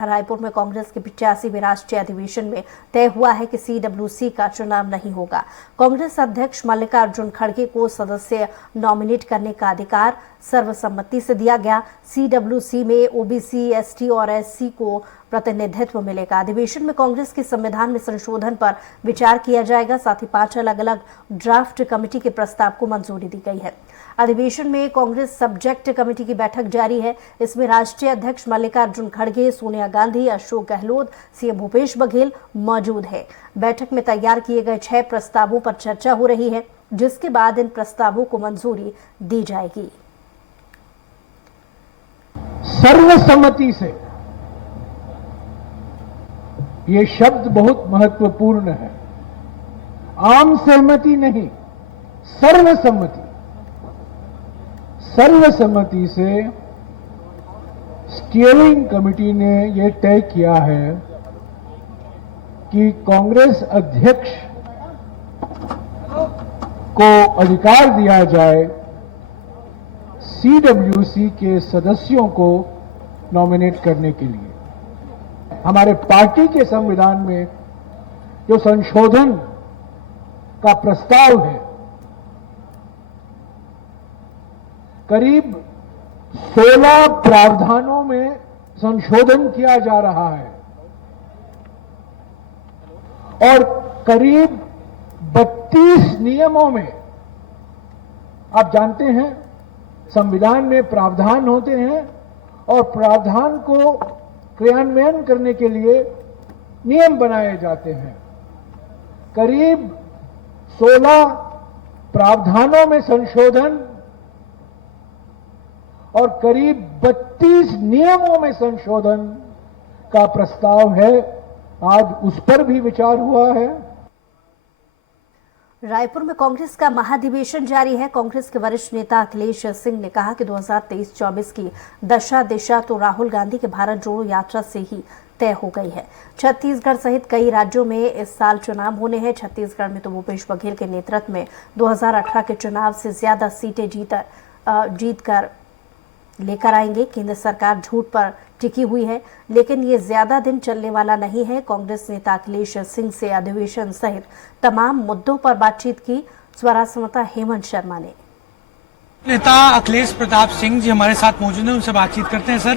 रायपुर में कांग्रेस के 85वें राष्ट्रीय अधिवेशन में तय हुआ है कि सीडब्ल्यूसी का चुनाव नहीं होगा। कांग्रेस अध्यक्ष मल्लिकार्जुन खड़गे को सदस्य नॉमिनेट करने का अधिकार सर्वसम्मति से दिया गया। सीडब्ल्यूसी में ओबीसी, एसटी और एससी को प्रतिनिधित्व मिलेगा। अधिवेशन में कांग्रेस के संविधान में संशोधन पर विचार किया जाएगा। साथ ही 5 अलग-अलग ड्राफ्ट कमेटी के प्रस्ताव को मंजूरी दी गई है। अधिवेशन में कांग्रेस सब्जेक्ट कमेटी की बैठक जारी है। इसमें राष्ट्रीय अध्यक्ष मल्लिकार्जुन खड़गे, सोनिया गांधी, अशोक गहलोत, सीएम भूपेश बघेल मौजूद है। बैठक में तैयार किए गए 6 प्रस्तावों पर चर्चा हो रही है, जिसके बाद इन प्रस्तावों को मंजूरी दी जाएगी। सर्वसम्मति से ये शब्द बहुत महत्वपूर्ण है। आम सहमति नहीं, सर्वसम्मति। सर्वसम्मति से स्टीयरिंग कमेटी ने यह तय किया है कि कांग्रेस अध्यक्ष को अधिकार दिया जाए सीडब्ल्यूसी के सदस्यों को नॉमिनेट करने के लिए। हमारे पार्टी के संविधान में जो संशोधन का प्रस्ताव है, करीब 16 प्रावधानों में संशोधन किया जा रहा है और करीब 32 नियमों में, आप जानते हैं संविधान में प्रावधान होते हैं और प्रावधान को क्रियान्वयन करने के लिए नियम बनाए जाते हैं। करीब 16 प्रावधानों में संशोधन और करीब 32 नियमों में संशोधन का प्रस्ताव है। आज उस पर भी विचार हुआ है। रायपुर में कांग्रेस का महाधिवेशन जारी है। कांग्रेस के वरिष्ठ नेता अखिलेश सिंह ने कहा कि 2023-24 की दशा दिशा तो राहुल गांधी के भारत जोड़ो यात्रा से ही तय हो गई है। छत्तीसगढ़ सहित कई राज्यों में इस साल चुनाव होने हैं। छत्तीसगढ़ में तो भूपेश बघेल के नेतृत्व में 2018 के चुनाव से ज्यादा सीटें जीत कर लेकर आएंगे। केंद्र सरकार झूठ पर टिकी हुई है, लेकिन ये ज्यादा दिन चलने वाला नहीं है। कांग्रेस नेता अखिलेश सिंह से अधिवेशन सहित तमाम मुद्दों पर बातचीत की। स्वराज संवाददाता हेमंत शर्मा ने। नेता अखिलेश प्रताप सिंह जी हमारे साथ मौजूद हैं, उनसे बातचीत करते हैं। सर,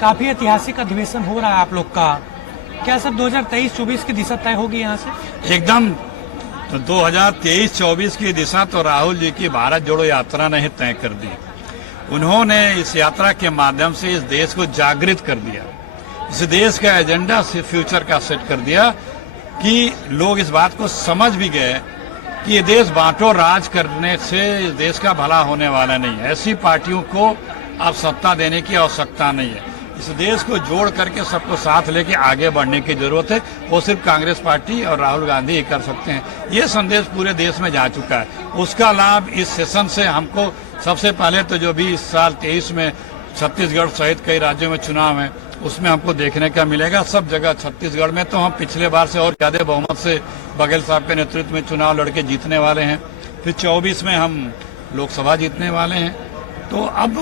काफी ऐतिहासिक अधिवेशन हो रहा है आप लोग का, क्या सर 2023-24 की दिशा तय होगी यहाँ से? एकदम। तो 2023-24 की दिशा तो राहुल जी की भारत जोड़ो यात्रा ने ही तय कर दी। उन्होंने इस यात्रा के माध्यम से इस देश को जागृत कर दिया, इस देश का एजेंडा से फ्यूचर का सेट कर दिया कि लोग इस बात को समझ भी गए कि ये देश बांटो राज करने से इस देश का भला होने वाला नहीं है। ऐसी पार्टियों को अब सत्ता देने की आवश्यकता नहीं है। इस देश को जोड़ करके सबको साथ लेके आगे बढ़ने की जरूरत है। वो सिर्फ कांग्रेस पार्टी और राहुल गांधी ही कर सकते हैं। ये संदेश पूरे देश में जा चुका है। उसका लाभ इस सेशन से हमको सबसे पहले तो जो भी इस साल 23 में छत्तीसगढ़ सहित कई राज्यों में चुनाव है, उसमें हमको देखने का मिलेगा। सब जगह छत्तीसगढ़ में तो हम पिछले बार से और ज्यादा बहुमत से बघेल साहब के नेतृत्व में चुनाव लड़के जीतने वाले हैं। फिर 24 में हम लोकसभा जीतने वाले हैं। तो अब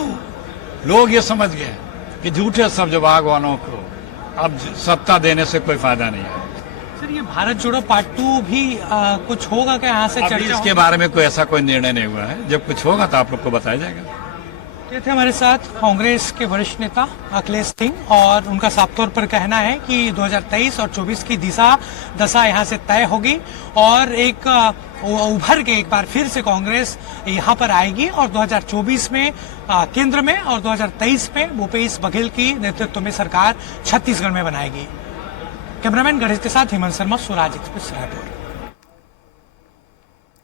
लोग ये समझ गए कि झूठे सब्ज बाग वालों को अब सत्ता देने से कोई फायदा नहीं है। सर, ये भारत जोड़ो पार्ट 2 भी कुछ होगा क्या यहाँ से? अभी इसके बारे में कोई ऐसा कोई निर्णय नहीं हुआ है। जब कुछ होगा तो आप लोग को बताया जाएगा। ये थे हमारे साथ कांग्रेस के वरिष्ठ नेता अखिलेश सिंह, और उनका साफ तौर पर कहना है कि 2023 और 24 की दशा यहाँ से तय होगी और एक उभर के एक बार फिर से कांग्रेस यहाँ पर आएगी और 2024 में केंद्र में और 2023 में भूपेश बघेल की नेतृत्व में सरकार छत्तीसगढ़ में बनाएगी। कैमरामैन गणेश के साथ हेमंत शर्मा, स्वराज एक्सप्रेस, रायपुर।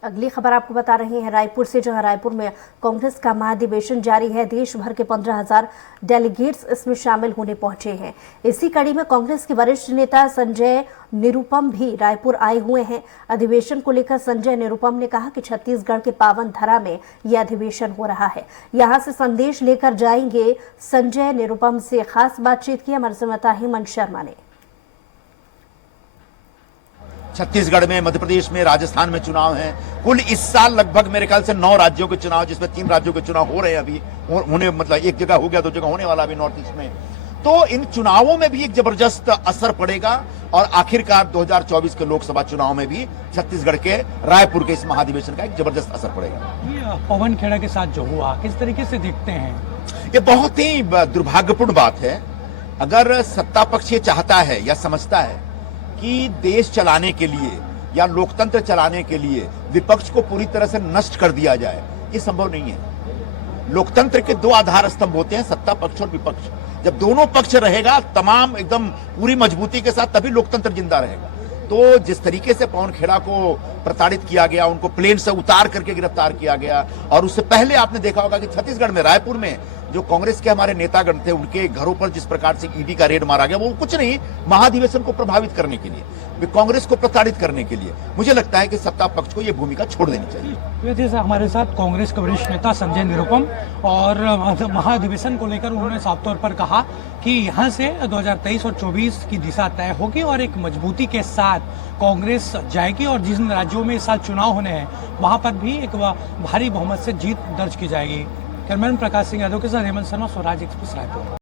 अगली खबर आपको बता रहे हैं रायपुर से, जहां रायपुर में कांग्रेस का महाधिवेशन जारी है। देश भर के 15,000 डेलीगेट्स इसमें शामिल होने पहुंचे हैं। इसी कड़ी में कांग्रेस के वरिष्ठ नेता संजय निरुपम भी रायपुर आए हुए हैं। अधिवेशन को लेकर संजय निरुपम ने कहा कि छत्तीसगढ़ के पावन धरा में यह अधिवेशन हो रहा है, यहां से संदेश लेकर जाएंगे। संजय निरुपम से खास बातचीत की हमारे संवाददाता हेमंत शर्मा ने। छत्तीसगढ़ में, मध्य प्रदेश में, राजस्थान में चुनाव है। कुल इस साल लगभग मेरे ख्याल से 9 राज्यों के चुनाव, जिसमें 3 राज्यों के चुनाव हो रहे हैं अभी होने, मतलब एक जगह हो गया, 2 जगह होने वाला अभी नॉर्थ ईस्ट में। तो इन चुनावों में भी एक जबरदस्त असर पड़ेगा और आखिरकार 2024 के लोकसभा चुनाव में भी छत्तीसगढ़ के रायपुर के इस महाधिवेशन का एक जबरदस्त असर पड़ेगा। ये पवन खेड़ा के साथ जो हुआ, किस तरीके से देखते हैं? ये बहुत ही दुर्भाग्यपूर्ण बात है। अगर सत्ता पक्ष ये चाहता है या समझता है कि देश चलाने के लिए या लोकतंत्र चलाने के लिए विपक्ष को पूरी तरह से नष्ट कर दिया जाए, ये संभव नहीं है। लोकतंत्र के दो आधार स्तंभ होते हैं, सत्ता पक्ष और विपक्ष। जब दोनों पक्ष रहेगा तमाम एकदम पूरी मजबूती के साथ, तभी लोकतंत्र जिंदा रहेगा। तो जिस तरीके से पवन खेड़ा को प्रताड़ित किया गया, उनको प्लेन से उतार करके गिरफ्तार किया गया, और उससे पहले आपने देखा होगा कि छत्तीसगढ़ में रायपुर में जो कांग्रेस के हमारे नेतागण थे, उनके घरों पर जिस प्रकार से ईडी का रेड मारा गया, वो कुछ नहीं, महाधिवेशन को प्रभावित करने के लिए, कांग्रेस को प्रताड़ित करने के लिए। मुझे लगता है कि सत्ता पक्ष को यह भूमिका छोड़ देनी चाहिए। जैसे हमारे साथ कांग्रेस के वरिष्ठ नेता संजय निरुपम, और महाधिवेशन को लेकर उन्होंने साफ तौर पर कहा कि यहाँ से 2023 और 24 की दिशा तय होगी और एक मजबूती के साथ कांग्रेस जाएगी, और जिन राज्यों में इस साल चुनाव होने हैं वहां पर भी एक भारी बहुमत से जीत दर्ज की जाएगी। कैमरामैन प्रकाश सिंह यादव के साथ हेमंत शर्मा, स्वराज एक्सप्रेस, रायपुर।